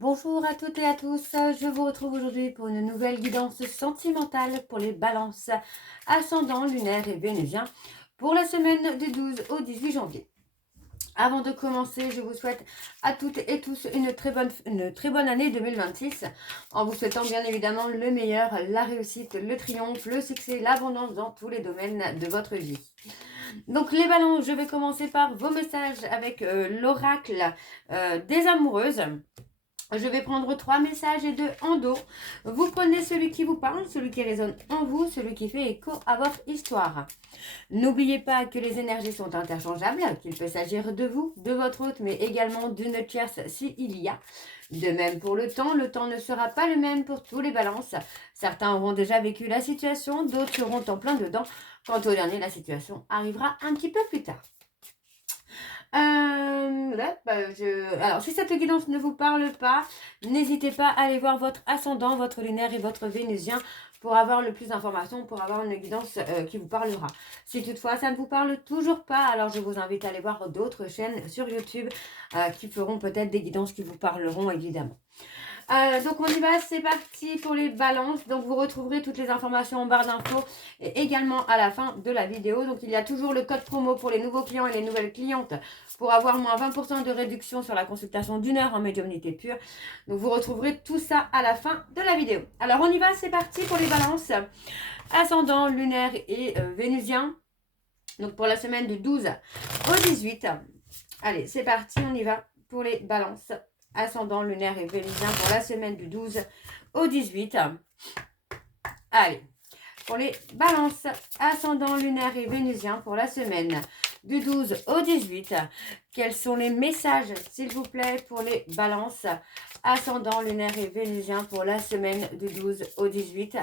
Bonjour à toutes et à tous, je vous retrouve aujourd'hui pour une nouvelle guidance sentimentale pour les balances ascendant lunaire et vénusien pour la semaine du 12 au 18 janvier. Avant de commencer, je vous souhaite à toutes et tous une très bonne année 2026 en vous souhaitant bien évidemment le meilleur, la réussite, le triomphe, le succès, l'abondance dans tous les domaines de votre vie. Donc les ballons, je vais commencer par vos messages avec l'oracle des amoureuses. Je vais prendre 3 messages et 2 en dos. Vous prenez celui qui vous parle, celui qui résonne en vous, celui qui fait écho à votre histoire. N'oubliez pas que les énergies sont interchangeables, qu'il peut s'agir de vous, de votre hôte, mais également d'une tierce s'il y a. De même pour le temps ne sera pas le même pour tous les balances. Certains auront déjà vécu la situation, d'autres seront en plein dedans. Quant au dernier, la situation arrivera un petit peu plus tard. Alors, si cette guidance ne vous parle pas, n'hésitez pas à aller voir votre ascendant, votre lunaire et votre vénusien pour avoir le plus d'informations, pour avoir une guidance qui vous parlera. Si toutefois ça ne vous parle toujours pas, alors je vous invite à aller voir d'autres chaînes sur YouTube qui feront peut-être des guidances qui vous parleront évidemment. Donc on y va, c'est parti pour les balances. Donc vous retrouverez toutes les informations en barre d'infos et également à la fin de la vidéo. Donc il y a toujours le code promo pour les nouveaux clients et les nouvelles clientes pour avoir moins 20% de réduction sur la consultation d'1 heure en médiumnité pure. Donc vous retrouverez tout ça à la fin de la vidéo. Alors on y va, c'est parti pour les balances. Ascendant, lunaire et vénusien. Donc pour la semaine du 12 au 18. Allez, c'est parti, on y va pour les balances. Ascendant, lunaire et vénusien pour la semaine du 12 au 18. Allez, pour les balances, ascendant, lunaire et vénusien pour la semaine du 12 au 18. Quels sont les messages, s'il vous plaît, pour les balances, ascendant, lunaire et vénusien pour la semaine du 12 au 18.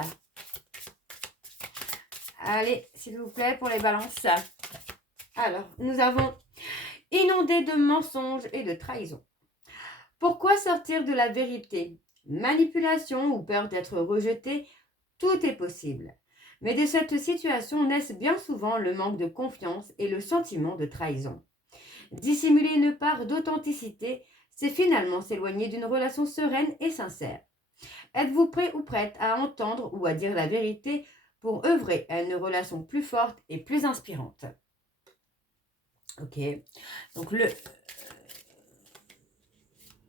Allez, s'il vous plaît, pour les balances. Alors, nous avons inondé de mensonges et de trahisons. Pourquoi sortir de la vérité? Manipulation ou peur d'être rejeté, tout est possible. Mais de cette situation naissent bien souvent le manque de confiance et le sentiment de trahison. Dissimuler une part d'authenticité, c'est finalement s'éloigner d'une relation sereine et sincère. Êtes-vous prêt ou prête à entendre ou à dire la vérité pour œuvrer à une relation plus forte et plus inspirante? Ok, donc le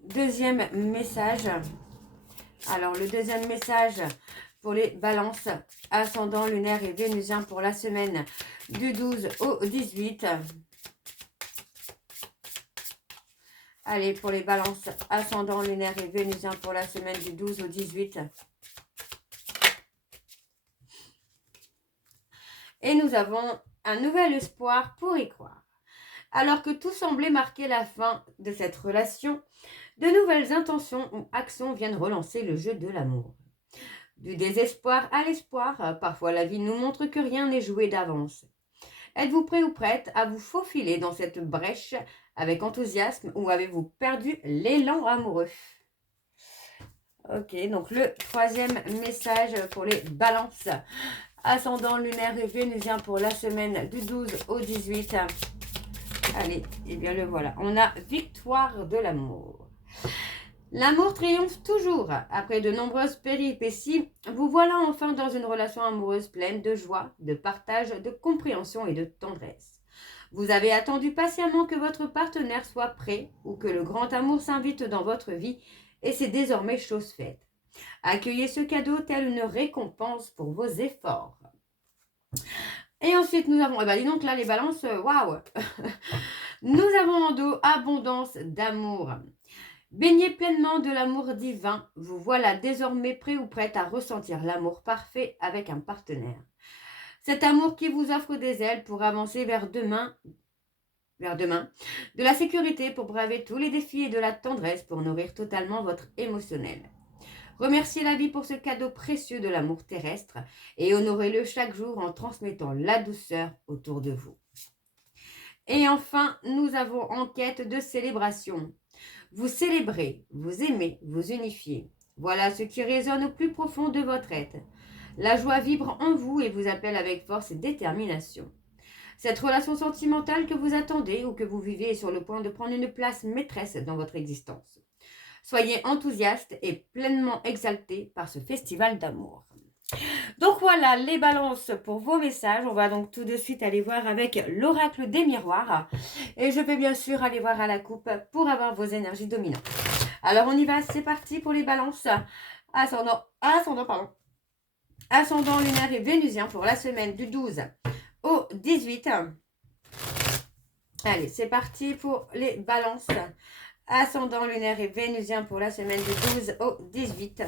deuxième message. Alors, le deuxième message pour les balances, ascendant, lunaire et vénusien pour la semaine du 12 au 18. Allez, pour les balances, ascendant, lunaire et vénusien pour la semaine du 12 au 18. Et nous avons un nouvel espoir pour y croire. Alors que tout semblait marquer la fin de cette relation, de nouvelles intentions ou actions viennent relancer le jeu de l'amour. Du désespoir à l'espoir, parfois la vie nous montre que rien n'est joué d'avance. Êtes-vous prêt ou prête à vous faufiler dans cette brèche avec enthousiasme ou avez-vous perdu l'élan amoureux? Ok, donc le troisième message pour les balances, ascendant, lunaire et vénusien pour la semaine du 12 au 18. Allez, et bien le voilà. On a victoire de l'amour. L'amour triomphe toujours. Après de nombreuses péripéties, vous voilà enfin dans une relation amoureuse pleine de joie, de partage, de compréhension et de tendresse. Vous avez attendu patiemment que votre partenaire soit prêt ou que le grand amour s'invite dans votre vie et c'est désormais chose faite. Accueillez ce cadeau tel une récompense pour vos efforts. Et ensuite, nous avons, dis donc là, les balances, waouh. Nous avons en dos abondance d'amour. Baignez pleinement de l'amour divin, vous voilà désormais prêt ou prête à ressentir l'amour parfait avec un partenaire. Cet amour qui vous offre des ailes pour avancer vers demain, de la sécurité pour braver tous les défis et de la tendresse pour nourrir totalement votre émotionnel. Remerciez la vie pour ce cadeau précieux de l'amour terrestre et honorez-le chaque jour en transmettant la douceur autour de vous. Et enfin, nous avons en quête de célébration. Vous célébrez, vous aimez, vous unifiez. Voilà ce qui résonne au plus profond de votre être. La joie vibre en vous et vous appelle avec force et détermination. Cette relation sentimentale que vous attendez ou que vous vivez est sur le point de prendre une place maîtresse dans votre existence. Soyez enthousiastes et pleinement exaltés par ce festival d'amour. Donc voilà les balances pour vos messages. On va donc tout de suite aller voir avec l'oracle des miroirs. Et je vais bien sûr aller voir à la coupe pour avoir vos énergies dominantes. Alors on y va, c'est parti pour les balances. Ascendant lunaire et vénusien pour la semaine du 12 au 18. Allez, c'est parti pour les balances. Ascendant lunaire et vénusien pour la semaine du 12 au 18.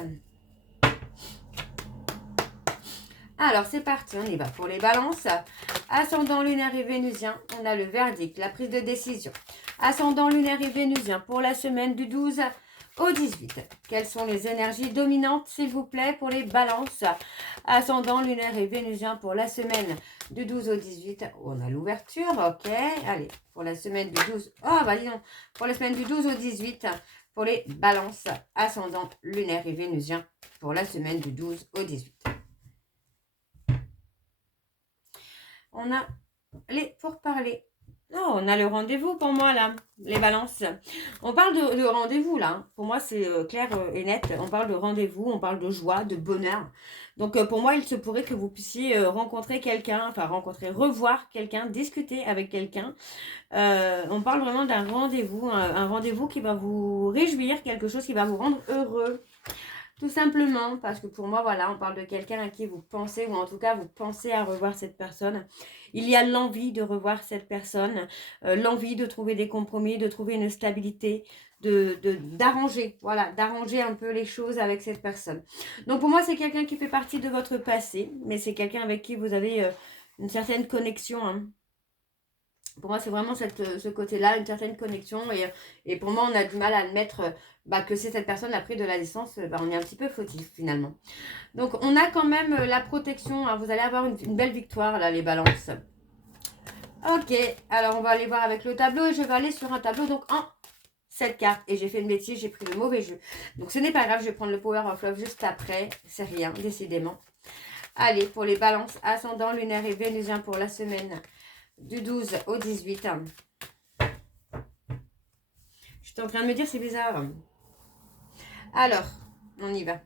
Alors, c'est parti, on y va pour les balances. Ascendant lunaire et vénusien, on a le verdict, la prise de décision. Ascendant lunaire et vénusien pour la semaine du 12 au 18. Quelles sont les énergies dominantes, s'il vous plaît, pour les balances? Ascendant lunaire et vénusien pour la semaine du 12 au 18. On a l'ouverture, ok. Allez, pour la semaine du 12... Oh, bah dis donc. Pour la semaine du 12 au 18, pour les balances. Ascendant lunaire et vénusien pour la semaine du 12 au 18. On a les pourparlers. Oh, on a le rendez-vous pour moi, là, les balances. On parle de rendez-vous, là. Pour moi, c'est clair et net. On parle de rendez-vous, on parle de joie, de bonheur. Donc, pour moi, il se pourrait que vous puissiez rencontrer quelqu'un, revoir quelqu'un, discuter avec quelqu'un. On parle vraiment d'un rendez-vous, un rendez-vous qui va vous réjouir, quelque chose qui va vous rendre heureux. Tout simplement, parce que pour moi, voilà, on parle de quelqu'un à qui vous pensez, ou en tout cas, vous pensez à revoir cette personne. Il y a l'envie de revoir cette personne, l'envie de trouver des compromis, de trouver une stabilité, d'arranger, voilà, d'arranger un peu les choses avec cette personne. Donc pour moi, c'est quelqu'un qui fait partie de votre passé, mais c'est quelqu'un avec qui vous avez une certaine connexion, hein. Pour moi, c'est vraiment ce côté-là, une certaine connexion. Et pour moi, on a du mal à admettre que c'est cette personne a pris de la distance. On est un petit peu fautif, finalement. Donc, on a quand même la protection. Hein. Vous allez avoir une belle victoire, là, les balances. Ok, alors on va aller voir avec le tableau. Et je vais aller sur un tableau, donc en 7 cartes. Et j'ai fait une bêtise, j'ai pris le mauvais jeu. Donc, ce n'est pas grave, je vais prendre le Power of Love juste après. C'est rien, décidément. Allez, pour les balances, ascendant, lunaire et vénusien pour la semaine du 12 au 18. Je suis en train de me dire, c'est bizarre. Alors, on y va.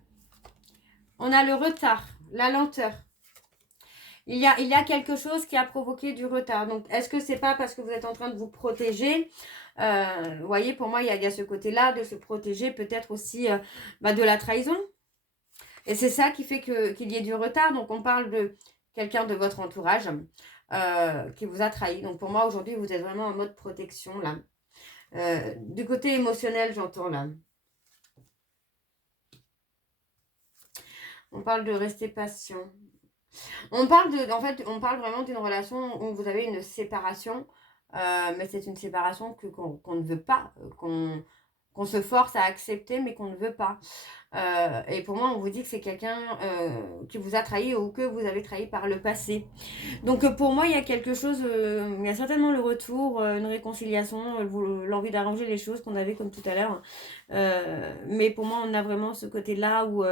On a le retard, la lenteur. Il y a quelque chose qui a provoqué du retard. Donc, est-ce que c'est pas parce que vous êtes en train de vous protéger? Vous voyez, pour moi, il y a ce côté-là de se protéger, peut-être aussi de la trahison. Et c'est ça qui fait qu'il y ait du retard. Donc, on parle de quelqu'un de votre entourage qui vous a trahi. Donc, pour moi, aujourd'hui, vous êtes vraiment en mode protection, là. Du côté émotionnel, j'entends, là. On parle de rester patient. On parle vraiment d'une relation où vous avez une séparation, mais c'est une séparation qu'on ne veut pas, qu'on se force à accepter, mais qu'on ne veut pas. Et pour moi, on vous dit que c'est quelqu'un qui vous a trahi ou que vous avez trahi par le passé. Donc pour moi, il y a quelque chose, il y a certainement le retour, une réconciliation, l'envie d'arranger les choses qu'on avait comme tout à l'heure. Mais pour moi, on a vraiment ce côté-là où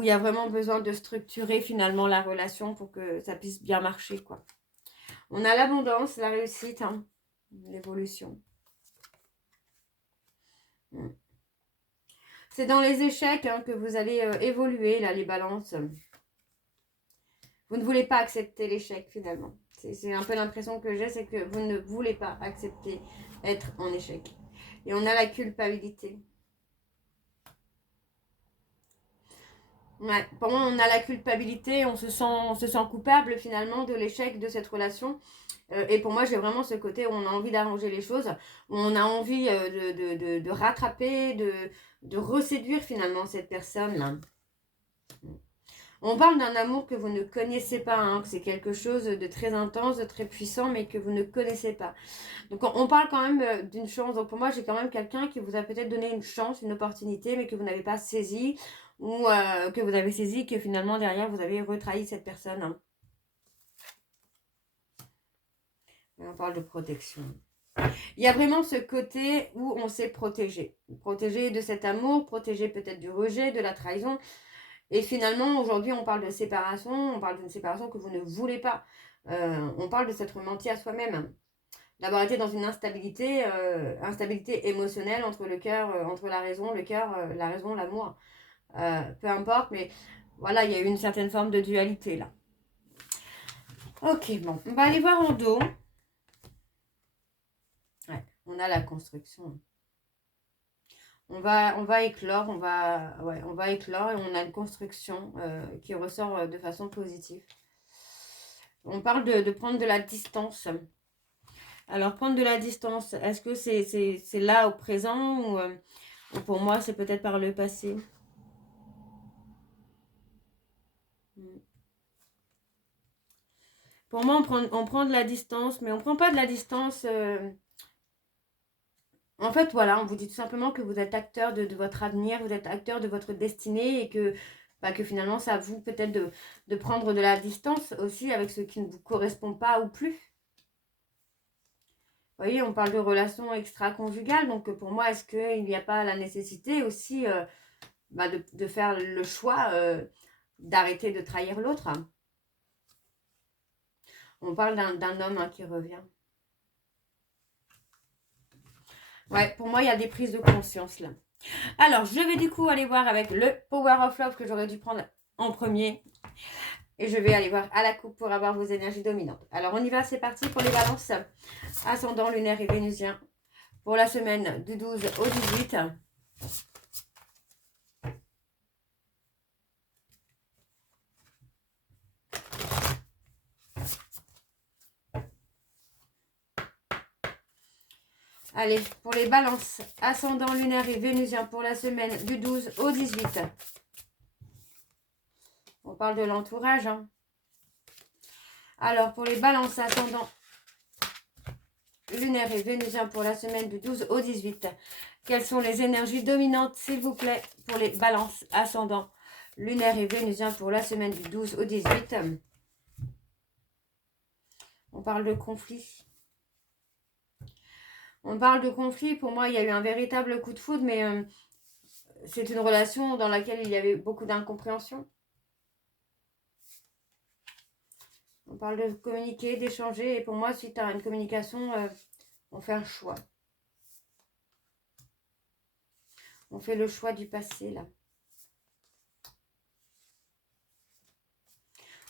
il y a vraiment besoin de structurer finalement la relation pour que ça puisse bien marcher, quoi. On a l'abondance, la réussite, hein, l'évolution. C'est dans les échecs que vous allez évoluer, là, les balances. Vous ne voulez pas accepter l'échec, finalement. C'est un peu l'impression que j'ai, c'est que vous ne voulez pas accepter être en échec. Et on a la culpabilité. Ouais, pour moi, on a la culpabilité, on se sent coupable, finalement, de l'échec de cette relation. Et pour moi, j'ai vraiment ce côté où on a envie d'arranger les choses, où on a envie de rattraper, de reséduire, finalement, cette personne-là. On parle d'un amour que vous ne connaissez pas, hein, que c'est quelque chose de très intense, de très puissant, mais que vous ne connaissez pas. Donc on parle quand même d'une chance. Donc pour moi, j'ai quand même quelqu'un qui vous a peut-être donné une chance, une opportunité, mais que vous n'avez pas saisi, ou que vous avez saisi, que finalement derrière, vous avez retrahi cette personne. Hein. On parle de protection. Il y a vraiment ce côté où on s'est protégé. Protégé de cet amour, protégé peut-être du rejet, de la trahison. Et finalement, aujourd'hui, on parle de séparation, on parle d'une séparation que vous ne voulez pas. On parle de s'être menti à soi-même, d'avoir été dans une instabilité, instabilité émotionnelle entre le cœur, entre la raison, le cœur, la raison, l'amour. Peu importe, mais voilà, il y a eu une certaine forme de dualité là. Ok, bon, on va aller voir en dos. Ouais, on a la construction. On va éclore, on va éclore et on a une construction qui ressort de façon positive. On parle de prendre de la distance. Alors, prendre de la distance, est-ce que c'est là au présent ou pour moi, c'est peut-être par le passé? Pour moi, on prend de la distance, mais on ne prend pas de la distance. En fait, voilà, on vous dit tout simplement que vous êtes acteur de votre avenir, vous êtes acteur de votre destinée et que, bah, que finalement, c'est à vous peut-être de prendre de la distance aussi avec ce qui ne vous correspond pas ou plus. Vous voyez, on parle de relations extra-conjugales, donc pour moi, est-ce qu'il n'y a pas la nécessité aussi bah, de faire le choix d'arrêter de trahir l'autre? On parle d'un homme hein, qui revient. Ouais, pour moi, il y a des prises de conscience là. Alors, je vais du coup aller voir avec le Power of Love que j'aurais dû prendre en premier. Et je vais aller voir à la coupe pour avoir vos énergies dominantes. Alors, on y va, c'est parti pour les balances. Ascendant lunaire et vénusien. Pour la semaine du 12 au 18. Allez, pour les balances, ascendant lunaire et vénusien pour la semaine du 12 au 18. On parle de l'entourage. Hein. Alors, pour les balances, ascendant lunaire et vénusien pour la semaine du 12 au 18. Quelles sont les énergies dominantes, s'il vous plaît, pour les balances, ascendant lunaire et vénusien pour la semaine du 12 au 18. On parle de conflit. On parle de conflit. Pour moi, il y a eu un véritable coup de foudre, mais c'est une relation dans laquelle il y avait beaucoup d'incompréhension. On parle de communiquer, d'échanger. Et pour moi, suite à une communication, on fait un choix. On fait le choix du passé, là.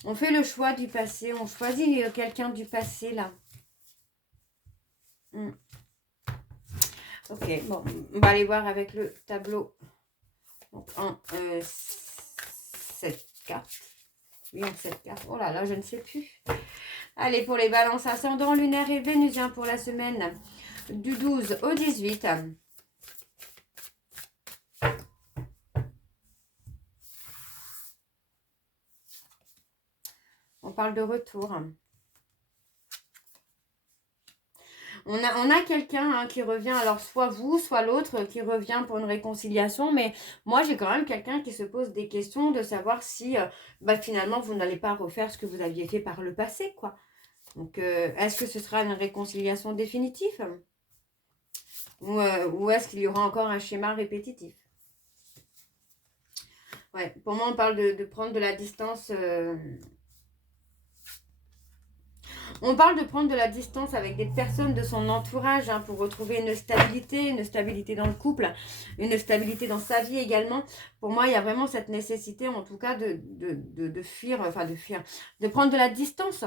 On fait le choix du passé. On choisit quelqu'un du passé, là. Ok, bon, on va aller voir avec le tableau. Donc, en 7 cartes. Oui, en 7 cartes. Oh là là, je ne sais plus. Allez, pour les balances ascendant lunaire et vénusien pour la semaine du 12 au 18. On parle de retour. On a quelqu'un hein, qui revient, alors soit vous, soit l'autre qui revient pour une réconciliation, mais moi j'ai quand même quelqu'un qui se pose des questions de savoir si bah, finalement vous n'allez pas refaire ce que vous aviez fait par le passé, quoi. Donc est-ce que ce sera une réconciliation définitive ou est-ce qu'il y aura encore un schéma répétitif? Ouais, pour moi on parle de prendre de la distance... On parle de prendre de la distance avec des personnes de son entourage hein, pour retrouver une stabilité dans le couple, une stabilité dans sa vie également. Pour moi, il y a vraiment cette nécessité, en tout cas, de fuir, de prendre de la distance.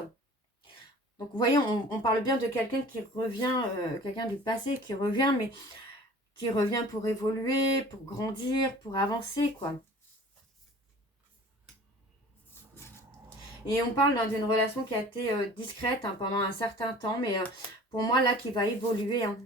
Donc, vous voyez, on parle bien de quelqu'un qui revient, quelqu'un du passé qui revient, mais qui revient pour évoluer, pour grandir, pour avancer, quoi. Et on parle d'une relation qui a été discrète hein, pendant un certain temps, mais pour moi, là, qui va évoluer. Hein.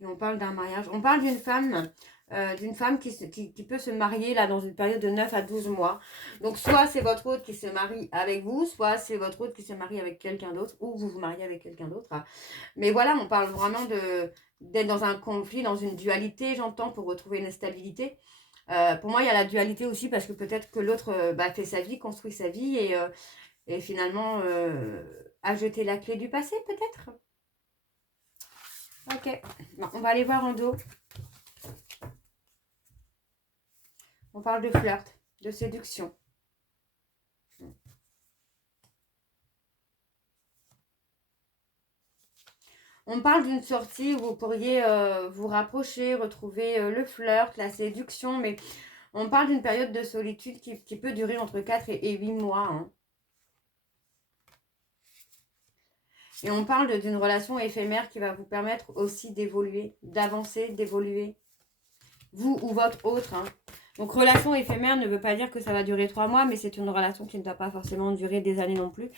Et on parle d'un mariage. On parle d'une femme qui peut se marier là dans une période de 9 à 12 mois. Donc, soit c'est votre hôte qui se marie avec vous, soit c'est votre hôte qui se marie avec quelqu'un d'autre, ou vous vous mariez avec quelqu'un d'autre. Mais voilà, on parle vraiment d'être dans un conflit, dans une dualité, j'entends, pour retrouver une stabilité. Pour moi, il y a la dualité aussi parce que peut-être que l'autre fait sa vie, construit sa vie et finalement a jeté la clé du passé, peut-être. Ok, bon, on va aller voir en dos. On parle de flirt, de séduction. On parle d'une sortie où vous pourriez vous rapprocher, retrouver le flirt, la séduction, mais on parle d'une période de solitude qui peut durer entre 4 et 8 mois. Hein. Et on parle d'une relation éphémère qui va vous permettre aussi d'évoluer, d'avancer, d'évoluer. Vous ou votre autre. Hein. Donc, relation éphémère ne veut pas dire que ça va durer 3 mois, mais c'est une relation qui ne doit pas forcément durer des années non plus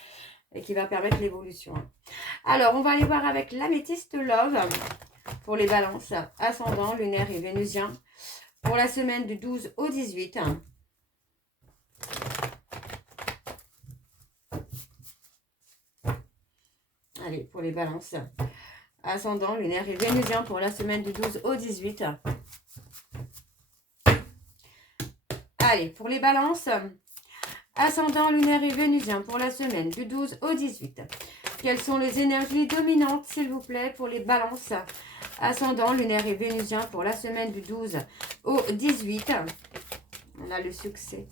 et qui va permettre l'évolution. Hein. Alors, on va aller voir avec l'améthyste Love pour les balances, ascendant, lunaire et vénusien pour la semaine du 12 au 18. Allez, pour les balances, ascendant, lunaire et vénusien pour la semaine du 12 au 18. Allez, pour les balances, ascendant, lunaire et vénusien pour la semaine du 12 au 18. Quelles sont les énergies dominantes, s'il vous plaît, pour les balances, ascendant, lunaire et vénusien pour la semaine du 12 au 18. On a le succès.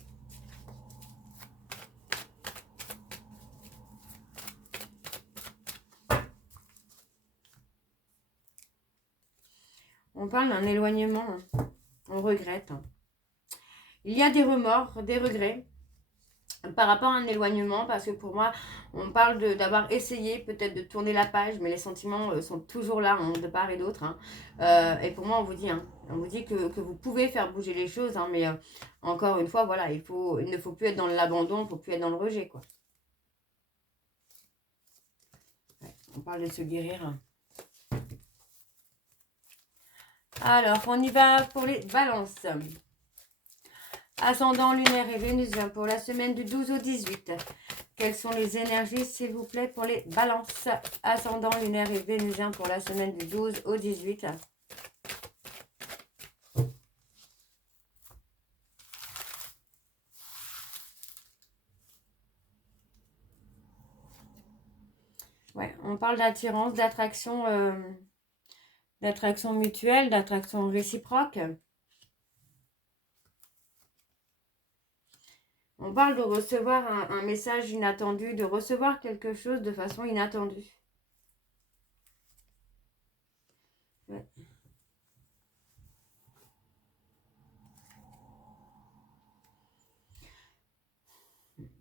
On parle d'un éloignement, on regrette. Il y a des remords, des regrets par rapport à un éloignement, parce que pour moi, on parle d'avoir essayé peut-être de tourner la page, mais les sentiments sont toujours là, hein, de part et d'autre. Hein. Et pour moi, on vous dit que vous pouvez faire bouger les choses, hein, mais encore une fois, voilà, il ne faut plus être dans l'abandon, il ne faut plus être dans le rejet, quoi. Ouais, on parle de se guérir. Alors, on y va pour les balances. Ascendant, lunaire et vénusien pour la semaine du 12 au 18. Quelles sont les énergies, s'il vous plaît, pour les balances? Ascendant, lunaire et vénusien pour la semaine du 12 au 18. Ouais, on parle d'attirance, d'attraction mutuelle, d'attraction réciproque. On parle de recevoir un message inattendu, de recevoir quelque chose de façon inattendue. Ouais.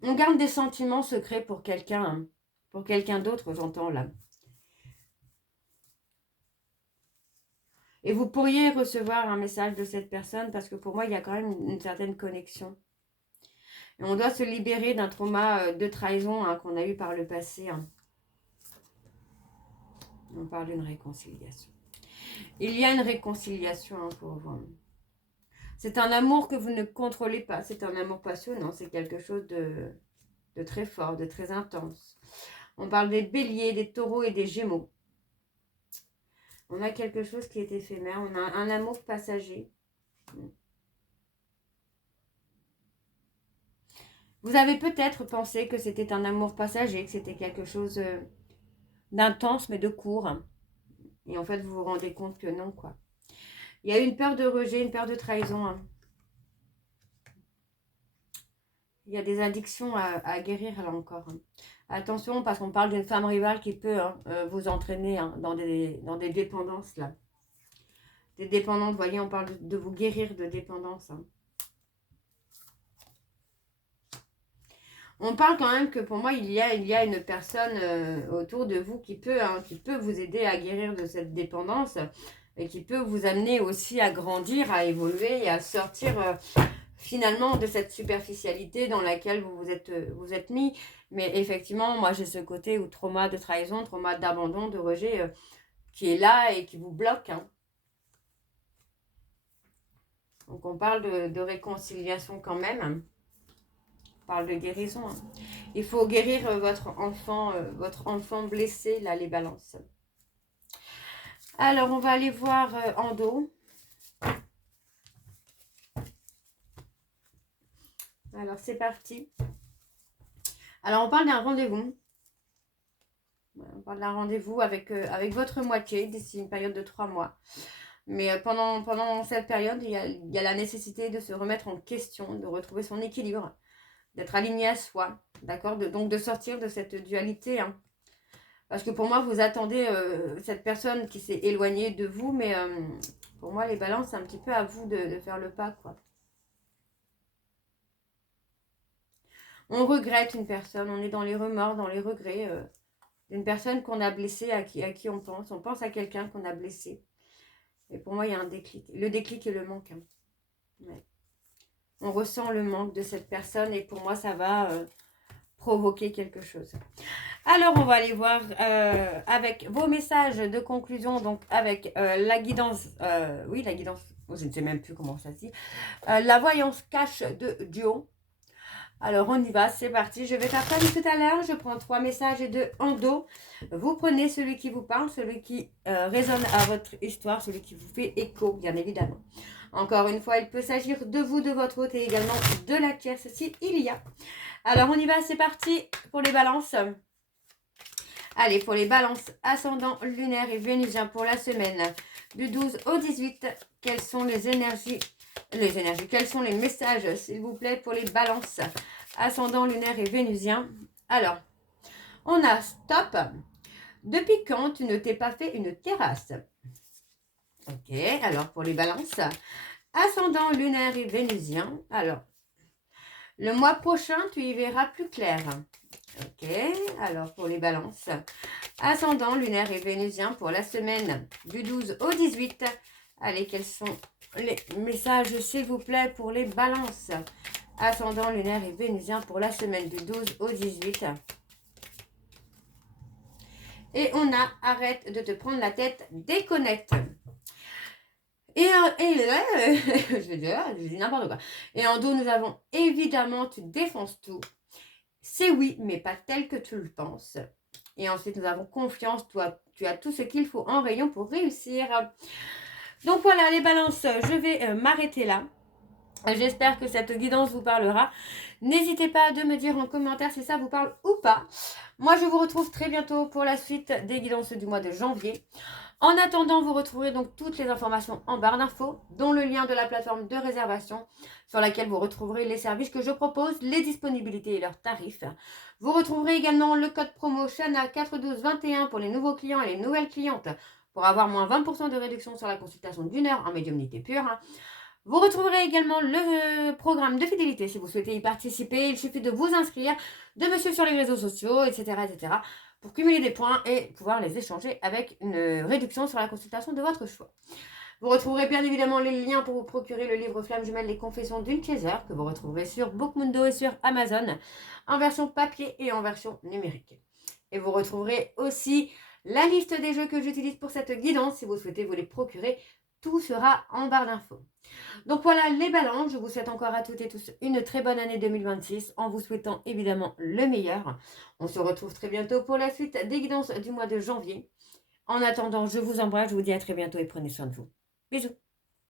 On garde des sentiments secrets pour quelqu'un d'autre, j'entends là. Et vous pourriez recevoir un message de cette personne parce que pour moi, il y a quand même une certaine connexion. Et on doit se libérer d'un trauma de trahison hein, qu'on a eu par le passé. Hein. On parle d'une réconciliation. Il y a une réconciliation hein, pour vous. C'est un amour que vous ne contrôlez pas. C'est un amour passionnant. C'est quelque chose de très fort, de très intense. On parle des béliers, des taureaux et des gémeaux. On a quelque chose qui est éphémère. On a un amour passager. Vous avez peut-être pensé que c'était un amour passager, que c'était quelque chose d'intense mais de court. Et en fait, vous vous rendez compte que non, quoi. Il y a une peur de rejet, une peur de trahison. Hein. Il y a des addictions à guérir, là encore. Hein. Attention, parce qu'on parle d'une femme rivale qui peut vous entraîner hein, dans des dépendances, là. Des dépendances, vous voyez, on parle de vous guérir de dépendance. Hein. On parle quand même que pour moi, il y a une personne autour de vous qui peut vous aider à guérir de cette dépendance et qui peut vous amener aussi à grandir, à évoluer et à sortir finalement de cette superficialité dans laquelle vous êtes mis. Mais effectivement, moi j'ai ce côté où trauma de trahison, trauma d'abandon, de rejet qui est là et qui vous bloque. Hein. Donc on parle de réconciliation quand même. On parle de guérison. Hein. Il faut guérir votre enfant blessé, là, les balances. Alors, on va aller voir en dos. Alors, c'est parti. Alors, on parle d'un rendez-vous. On parle d'un rendez-vous avec votre moitié d'ici une période de 3 mois. Mais pendant cette période, il y a la nécessité de se remettre en question, de retrouver son équilibre, d'être aligné à soi, d'accord, donc de sortir de cette dualité. Hein. Parce que pour moi, vous attendez cette personne qui s'est éloignée de vous, mais pour moi, les balances, c'est un petit peu à vous de faire le pas, quoi. On regrette une personne, on est dans les remords, dans les regrets d'une personne qu'on a blessée, à qui on pense. On pense à quelqu'un qu'on a blessé. Et pour moi, il y a un déclic. Le déclic et le manque. Hein. Ouais. On ressent le manque de cette personne et pour moi, ça va provoquer quelque chose. Alors, on va aller voir avec vos messages de conclusion, donc avec la guidance, oui, la guidance, je ne sais même plus comment ça se dit, la voyance cache de Duo. Alors, on y va, c'est parti. Je vais faire comme tout à l'heure. Je prends 3 messages et 2 en dos. Vous prenez celui qui vous parle, celui qui résonne à votre histoire, celui qui vous fait écho, bien évidemment. Encore une fois, il peut s'agir de vous, de votre hôte et également de la tierce s'il y a. Alors, on y va, c'est parti pour les balances. Allez, pour les balances ascendant lunaire et vénusien pour la semaine du 12 au 18, quelles sont les énergies, quels sont les messages, s'il vous plaît, pour les balances ascendant lunaire et vénusien. Alors, on a stop. Depuis quand tu ne t'es pas fait une terrasse? Ok, alors pour les balances ascendant lunaire et vénusien. Alors, le mois prochain, tu y verras plus clair. Ok, alors pour les balances ascendant lunaire et vénusien pour la semaine du 12 au 18. Allez, quels sont les messages, s'il vous plaît, pour les balances ascendant lunaire et vénusien pour la semaine du 12 au 18. Et on a arrête de te prendre la tête, déconnecte. Et je dis n'importe quoi. Et en dos, nous avons évidemment, tu défonces tout. C'est oui, mais pas tel que tu le penses. Et ensuite, nous avons confiance. Toi, tu as tout ce qu'il faut en rayon pour réussir. Donc voilà, les balances, je vais m'arrêter là. J'espère que cette guidance vous parlera. N'hésitez pas de me dire en commentaire si ça vous parle ou pas. Moi, je vous retrouve très bientôt pour la suite des guidances du mois de janvier. En attendant, vous retrouverez donc toutes les informations en barre d'infos, dont le lien de la plateforme de réservation sur laquelle vous retrouverez les services que je propose, les disponibilités et leurs tarifs. Vous retrouverez également le code promo Shana 41221 pour les nouveaux clients et les nouvelles clientes pour avoir moins 20% de réduction sur la consultation d'1 heure en médiumnité pure. Vous retrouverez également le programme de fidélité si vous souhaitez y participer. Il suffit de vous inscrire, de me suivre sur les réseaux sociaux, etc., etc., pour cumuler des points et pouvoir les échanger avec une réduction sur la consultation de votre choix. Vous retrouverez bien évidemment les liens pour vous procurer le livre Flamme Jumelle, les confessions d'une chaser, que vous retrouverez sur Bookmundo et sur Amazon, en version papier et en version numérique. Et vous retrouverez aussi la liste des jeux que j'utilise pour cette guidance, si vous souhaitez vous les procurer. Tout sera en barre d'infos. Donc voilà les balances, je vous souhaite encore à toutes et tous une très bonne année 2026 en vous souhaitant évidemment le meilleur. On se retrouve très bientôt pour la suite des guidances du mois de janvier. En attendant, je vous embrasse, je vous dis à très bientôt et prenez soin de vous. Bisous.